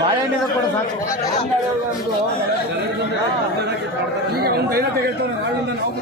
ಬಾಳೆಹಣ್ಣಿನ ಕೂಡ ಸಾಕು. ಈಗ ಒಂದು ಧೈರ್ಯ ತೆಗೆದುಕೊಂಡು ನಾವಿಂದ ನಾವು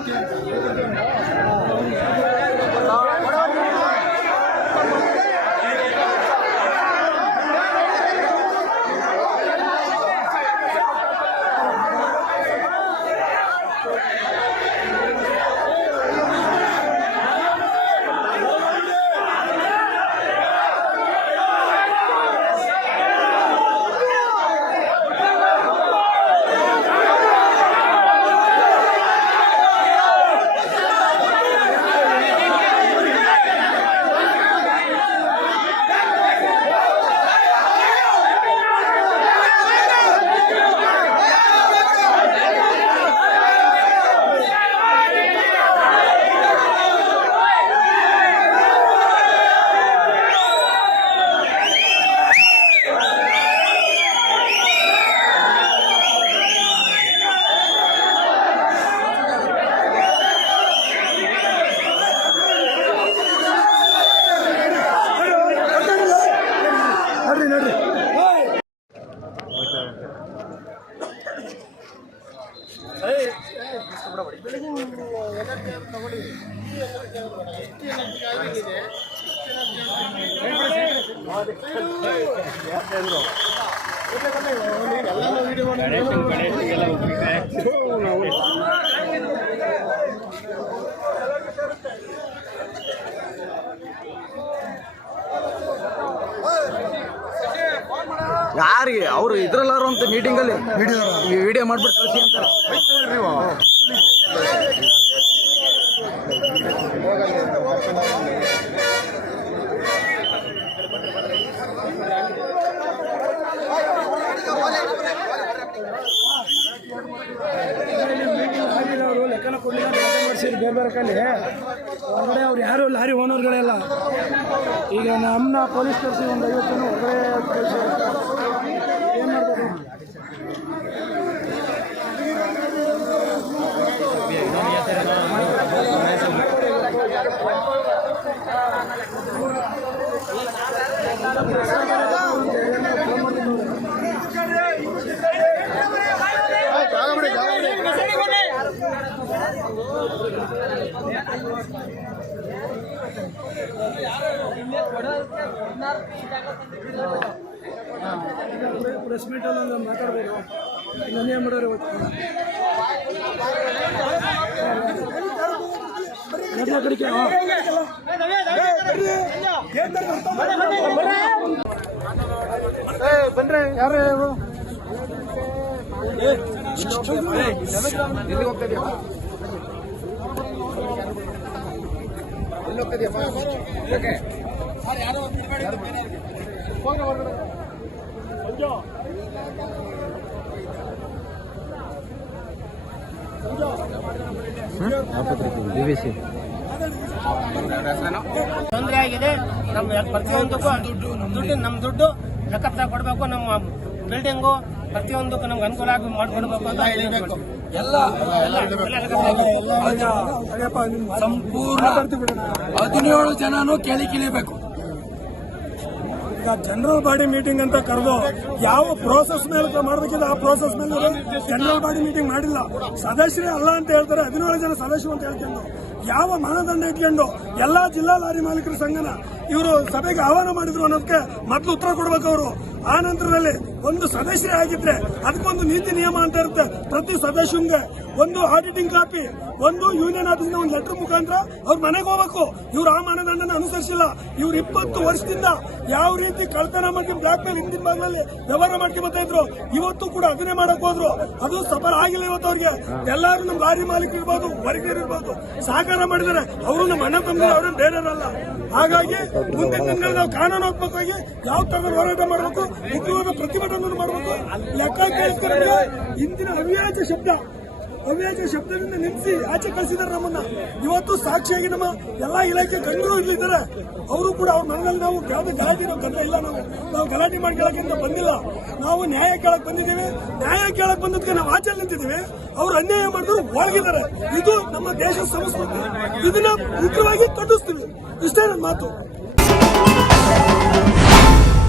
ಯಾರಿಗೆ ಅವರು ಇದ್ರಲ್ಲಾರು ಅಂತ ಮೀಟಿಂಗ್ ಅಲ್ಲಿ ವಿಡಿಯೋ ಮಾಡ್ಬಿಟ್ಟು ಕಳಿಸಿ ಅಂತಾರೆ. ಅವರು ಲೆಕ್ಕನ ಕೊಡಲಿಲ್ಲ, ಮಾಡಿಸಿದ್ರು ಬೇರೆ ಬೇರೆ ಕಲ್ಲಿ ಹೊರಗಡೆ. ಅವ್ರು ಯಾರು ಲಾರಿ ಓನರ್ಗಳೆಲ್ಲ ಈಗ ನಮ್ಮನ್ನ ಪೊಲೀಸ್ ಕಳಿಸಿ ಒಂದು 50 ಜನ ಹೊರಗಡೆ ಏನು ಮಾಡ್ತಾರೆ? ಪ್ರೆಸ್ ಮೀಟಲ್ಲಿ ಮಾತಾಡ್ಬೋದು. ಇನ್ನೊಂದು ಏನು ಮಾಡೋರು ಕಡೆಗೆ ಬಂದ್ರೆ ಯಾರು ಎಲ್ಲಿ ಹೋಗ್ತಾ ಇದೆಯಾ? ಎಲ್ಲಿ ಹೋಗ್ತಾ ಇದೆಯಪ್ಪ? ಯಾರು ತೊಂದರೆ ಆಗಿದೆ. ನಮ್ಮ ಪ್ರತಿಯೊಂದಕ್ಕೂ ದುಡ್ಡು ನಮ್ಮ ದುಡ್ಡು ಲೆಕ್ಕ ಕೊಡಬೇಕು. ನಮ್ಮ ಬಿಲ್ಡಿಂಗು ಪ್ರತಿಯೊಂದಕ್ಕೂ ನಮ್ಗೆ ಅನುಕೂಲ ಆಗಿ ಮಾಡಿಕೊಡ್ಬೇಕು ಅಂತ ಹೇಳಬೇಕು. ಸಂಪೂರ್ಣ 17 ಜನನು ಕೇಳಿಬೇಕು. ಈಗ ಜನರಲ್ ಬಾಡಿ ಮೀಟಿಂಗ್ ಅಂತ ಕರೆದು ಯಾವ ಪ್ರೋಸೆಸ್ ಮೇಲೆ ಮಾಡಬೇಕಿದೆ ಆ ಪ್ರೋಸೆಸ್ ಮೇಲೆ ಜನರಲ್ ಬಾಡಿ ಮೀಟಿಂಗ್ ಮಾಡಿಲ್ಲ. ಸದಸ್ಯರೇ ಅಲ್ಲ ಅಂತ ಹೇಳ್ತಾರೆ. 17 ಜನ ಸದಸ್ಯರು ಅಂತ ಹೇಳ್ಕೊಂಡು ಯಾವ ಮಾನದಂಡ ಇಟ್ಕೊಂಡು ಎಲ್ಲಾ ಜಿಲ್ಲಾ ಲಾರಿ ಮಾಲೀಕರ ಸಂಘನ ಇವರು ಸಭೆಗೆ ಆಹ್ವಾನ ಮಾಡಿದ್ರು ಅನ್ನೋದಕ್ಕೆ ಮೊದಲು ಉತ್ತರ ಕೊಡ್ಬೇಕು ಅವರು. ಆ ನಂತರದಲ್ಲಿ ಒಂದು ಸದಸ್ಯರೇ ಆಗಿದ್ರೆ ಅದಕ್ಕೊಂದು ನೀತಿ ನಿಯಮ ಅಂತ ಇರುತ್ತೆ. ಪ್ರತಿ ಸದಸ್ಯಂಗೆ ಒಂದು ಆಡಿಟಿಂಗ್ ಕಾಪಿ, ಒಂದು ಯೂನಿಯನ್ ಆಫೀಸ್ನ ಒಂದು ಲೆಟರ್ ಮುಖಾಂತರ ಅವ್ರ ಮನೆಗೆ ಹೋಗ್ಬೇಕು. ಇವ್ರು ಆ ಮಾನದಂಡನ ಅನುಸರಿಸಿಲ್ಲ. ಇವ್ರು 20 ವರ್ಷದಿಂದ ಯಾವ ರೀತಿ ಕಳ್ತನ ಮಾಡ್ಕೊಂಡು ಬ್ಲಾಕ್ ಮೇಲ್ ಹಿಂದಿನ ಭಾಗದಲ್ಲಿ ವ್ಯವಹಾರ ಮಾಡ್ಕೊಂಡ್ಬರ್ತಾ ಇದ್ರು, ಇವತ್ತು ಕೂಡ ಅದನ್ನೇ ಮಾಡಕ್ ಹೋದ್ರು. ಅದು ಸಫಲ ಆಗಿಲ್ಲ. ಇವತ್ತು ಅವ್ರಿಗೆ ಎಲ್ಲಾರು ನಮ್ಮ ಲಾರಿ ಮಾಲೀಕರು ಇರ್ಬೋದು, ವರ್ಗೀಯರು ಇರ್ಬೋದು, ಸಹಕಾರ ಮಾಡಿದ್ದಾರೆ. ಅವರು ನಮ್ಮ ಅಣ್ಣ ತಮ್ಮ, ಅವ್ರನ್ನ ಬೇರೆಯವರಲ್ಲ. ಹಾಗಾಗಿ ಮುಂದಿನ ದಿನಗಳಲ್ಲಿ ನಾವು ಕಾನೂನಾತ್ಮಕವಾಗಿ ಯಾವ ತರದ ಹೋರಾಟ ಮಾಡಬೇಕು, ಉಗ್ರವಾದ ಪ್ರತಿಭಟನೆ ಮಾಡಬೇಕು. ಲೆಕ್ಕ ಕೇಳಿಸ್ತಾರೆ. ಇಂದಿನ ಅವ್ಯಾಜ ಶಬ್ದದಿಂದ ನಿಲ್ಲಿಸಿ ಆಚೆ ಕಳಿಸಿದ್ದಾರೆ ನಮ್ಮನ್ನ. ಇವತ್ತು ಸಾಕ್ಷಿಯಾಗಿ ನಮ್ಮ ಎಲ್ಲಾ ಇಲಾಖೆ ಗಣ್ಯರು ಇಲ್ಲಿದ್ದಾರೆ. ಅವರು ಕೂಡ ಅವ್ರ ಮನೆಯಲ್ಲಿ ನಾವು ಯಾವುದೇ ಗಲಾಟೆ ಗಂಟೆ ಇಲ್ಲ. ನಾವು ಗಲಾಟೆ ಮಾಡಿ ಕೇಳಕ್ಕಿಂತ ಬಂದಿಲ್ಲ. ನಾವು ನ್ಯಾಯ ಕೇಳಕ್ ಬಂದಿದ್ದೀವಿ. ನ್ಯಾಯ ಕೇಳಕ್ ಬಂದದಕ್ಕೆ ನಾವು ಆಚೆ ನಿಂತಿದ್ದೀವಿ. ಅವ್ರು ಅನ್ಯಾಯ ಮಾಡಿದ್ರು ಒಳಗಿದ್ದಾರೆ. ಇದು ನಮ್ಮ ದೇಶದ ಸಂಸ್ಕೃತಿ. ಇದನ್ನ ಉಗ್ರವಾಗಿ ಖಂಡಿಸ್ತೀವಿ. ಇಷ್ಟೇ ನನ್ನ ಮಾತು.